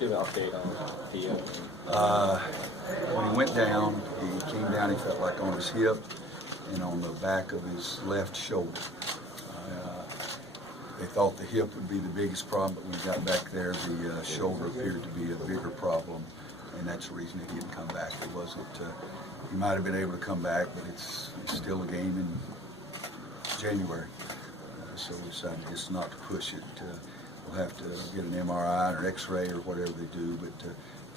Give an update on Theo. When he went down, he came down, he felt like on his hip and on the back of his left shoulder. They thought the hip would be the biggest problem, but when he got back there, the shoulder appeared to be a bigger problem, and that's the reason he didn't come back. It wasn't, he might have been able to come back, but it's still a game in January. So we decided just not to push it. We'll have to get an MRI or an X-ray or whatever they do, but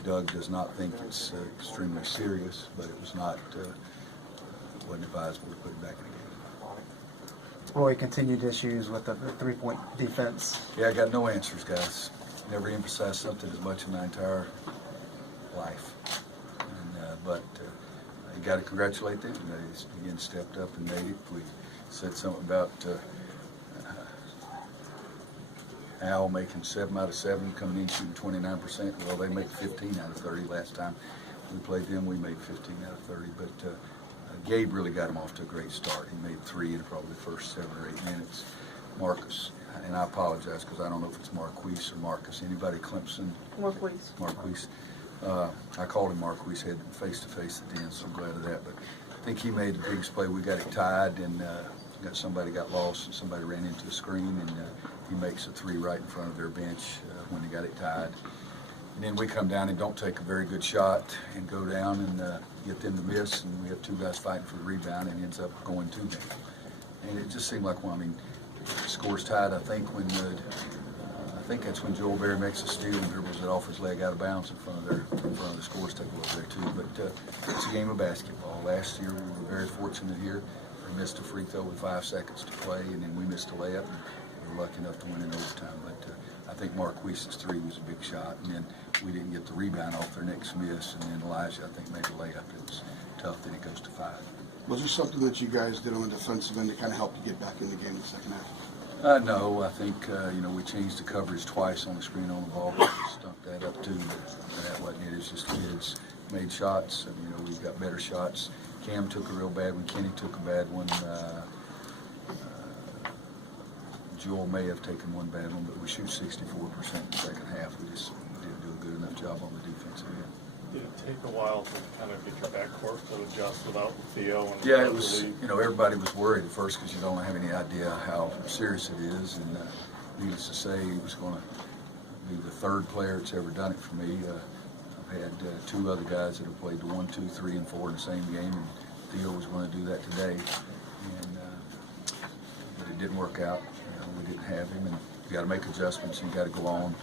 Doug does not think it's extremely serious, but it was not, wasn't advisable to put it back in the game. Roy, continued issues with the three-point defense. Yeah, I got no answers, guys. Never emphasized something as much in my entire life. But you got to congratulate them. They again stepped up and made it. We said something about Al making 7 out of 7, coming in shooting 29%. Well, they made 15 out of 30 last time we played them. We made 15 out of 30, but Gabe really got him off to a great start. He made 3 in probably the first 7 or 8 minutes. Marcus, and I apologize because I don't know if it's Marquise or Marcus. Anybody Clemson? Marquise. Marquise. I called him Marquise, had face-to-face at the end, so I'm glad of that. But I think he made the biggest play. We got it tied, and somebody got lost, and somebody ran into the screen, and he makes a 3 right in front of their bench when they got it tied. And then we come down and don't take a very good shot and go down and get them to miss, and we have 2 guys fighting for the rebound, and ends up going to them. And it just seemed like, well, I mean, the score's tied. I think when I think that's when Joel Berry makes a steal and dribbles it off his leg out of bounds in front of the scores table over there too. But it's a game of basketball. Last year we were very fortunate here. We missed a free throw with 5 seconds to play, and then we missed a layup. And we were lucky enough to win in overtime. But I think Marquise's 3 was a big shot, and then we didn't get the rebound off their next miss, and then Elijah, I think, made a layup. It was tough. Then it goes to 5. Was there something that you guys did on the defensive end to kind of help you get back in the game in the second half? No, I think we changed the coverage twice on the screen on the ball. Stumped that up too, but that wasn't it. It's just kids made shots, and we've got better shots. Cam took a real bad one. Kenny took a bad one. Joel may have taken one bad one, but we shoot 64% in the second half. We just didn't do a good enough job on the defensive end. Did it take a while to kind of get your backcourt to adjust without Theo? And yeah, it was, everybody was worried at first because you don't have any idea how serious it is. And needless to say, he was going to be the 3rd player that's ever done it for me. I've had 2 other guys that have played the 1, 2, 3, and 4 in the same game, and Theo was going to do that today. But it didn't work out. We didn't have him, and you got to make adjustments. You got to go on.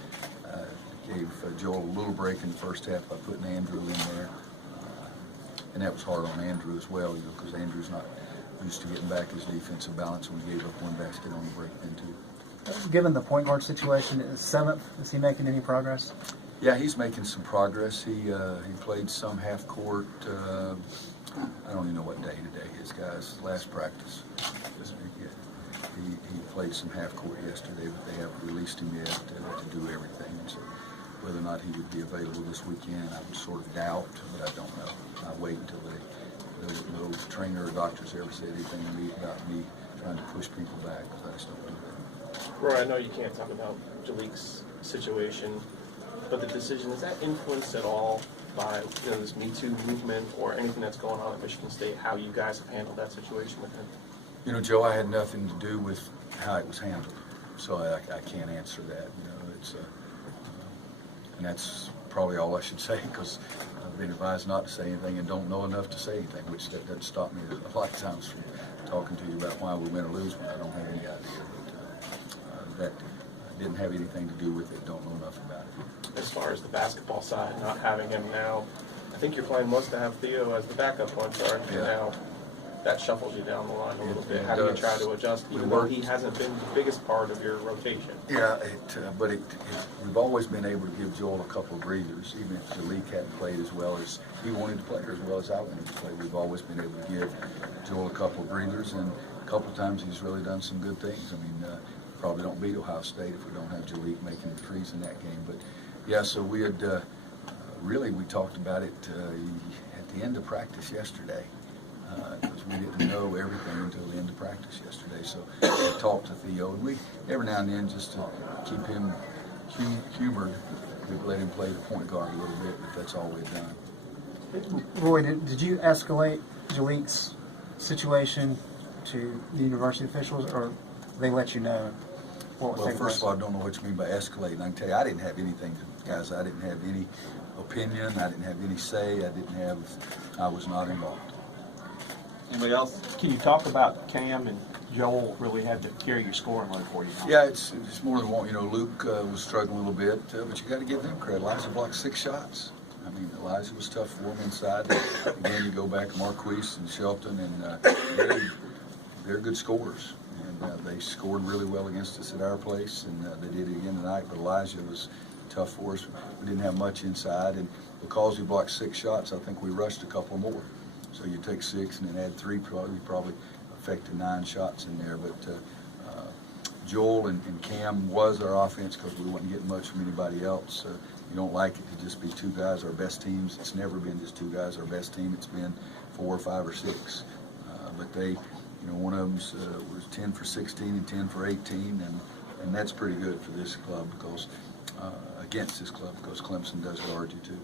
Gave Joel a little break in the first half by putting Andrew in there, and that was hard on Andrew as well, because Andrew's not used to getting back his defensive balance, and we gave up 1 basket on the break then too. Given the point guard situation, is 7th, is he making any progress? Yeah, he's making some progress. He played some half court. I don't even know what day today is, guys. Last practice. He played some half court yesterday, but they haven't released him yet to do everything. So whether or not he would be available this weekend, I would sort of doubt, but I don't know. I wait until no trainer or doctors ever said anything to me about me trying to push people back, because I just don't do that. Roy, I know you can't talk about Jalik's situation, but the decision, is that influenced at all by this Me Too movement or anything that's going on at Michigan State, how you guys have handled that situation with him? Joe, I had nothing to do with how it was handled, so I can't answer that. And that's probably all I should say, because I've been advised not to say anything and don't know enough to say anything, which that doesn't stop me a lot of times from talking to you about why we win or lose when I don't have any idea. But that didn't have anything to do with it. Don't know enough about it. As far as the basketball side, not having him now, I think your plan was to have Theo as the backup point guard, and now that shuffles you down the line a little bit. How do you try to adjust, even though he hasn't been the biggest part of your rotation? Yeah, but we've always been able to give Joel a couple of breathers, even if Jalik hadn't played as well as he wanted to play or as well as I wanted to play. We've always been able to give Joel a couple of breathers, and a couple of times he's really done some good things. I mean, probably don't beat Ohio State if we don't have Jalik making the threes in that game. But yeah, so we had we talked about it at the end of practice yesterday. Because we didn't know everything until the end of practice yesterday. So I talked to Theo, and we every now and then, just to keep him humored, we've let him play the point guard a little bit, but that's all we've done. Roy, did you escalate Jalik's situation to the university officials, or they let you know what was Well, taking first of place? all, I don't know what you mean by escalating. I can tell you, I didn't have anything, guys. I didn't have any opinion. I didn't have any say. I was not involved. Anybody else? Can you talk about Cam and Joel really had to carry your scoring load for you? Yeah, it's more than one. You know, Luke was struggling a little bit, but you got to give them credit. Elijah blocked 6 shots. I mean, Elijah was tough for him inside. Again, you go back to Marquise and Shelton, and they're good scorers. And they scored really well against us at our place, and they did it again tonight. But Elijah was tough for us. We didn't have much inside, and because we blocked 6 shots, I think we rushed a couple more. So you take 6 and then add 3, probably affected 9 shots in there. But Joel and Cam was our offense because we wasn't getting much from anybody else. You don't like it to just be 2 guys, our best teams. It's never been just 2 guys, our best team. It's been 4 or 5 or 6. But they, you know, one of them was 10 for 16 and 10 for 18, and that's pretty good for this club because against this club because Clemson does guard you too.